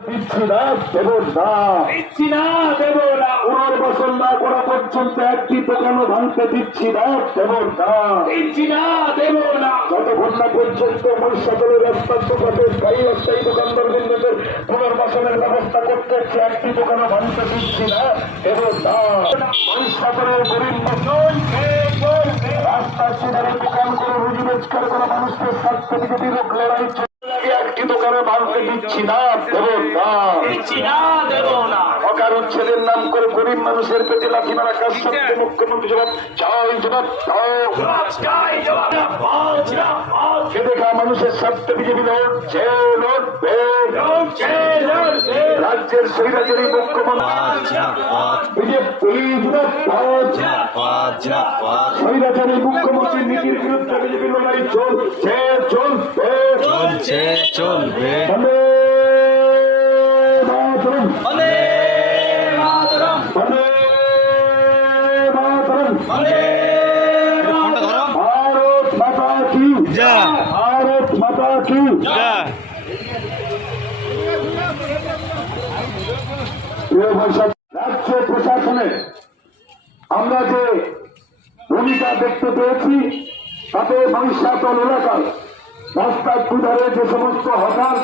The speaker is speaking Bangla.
দিচ্ছি না দেব না দিচ্ছি না দেব না পুনর্বাসন না করা পর্যন্ত একটি দোকানও ভাঙতে দিচ্ছি না দেব না দিচ্ছি না দেব না যতক্ষণ না পর্যন্ত মহিষাদলের রাস্তার দোকানে স্থায়ী অস্থায়ী দোকানদার বন্ধুদের পুনর্বাসনের ব্যবস্থা করতে হচ্ছে একটি দোকানও ভাঙতে দিচ্ছি না দেব না মহিষাদলের গরিব মানুষ রাস্তার সিধারে দোকান করে রুজি রোজগার করা মানুষকে স্বার্থ থেকে বিরোধ লড়াই লাগে একটি দিচ্ছি না দেব না। দেব না। অকারণ ছেলের নাম করে গরিব মানুষের পেটে লাথি মারা কাজ সত্ত্বে মুখ্যমন্ত্রী জবাব চাই জবাব পাঁচ খেটে খাওয়া মানুষের স্বার্থে বিজেপি লড়ছে লড়বে রাজ্যের স্বৈরাচারী মুখ্যমন্ত্রী নীতির বিরুদ্ধে বিজেপি লড়াই চলছে চলবে। চলছে চলবে। ভারত মাতা কি? রাজ্য প্রশাসনে আমরা যে ভূমিকা দেখতে পেয়েছি তাতে মহিষাতল এলাকার রাস্তার কুদারে যে সমস্ত হঠাৎ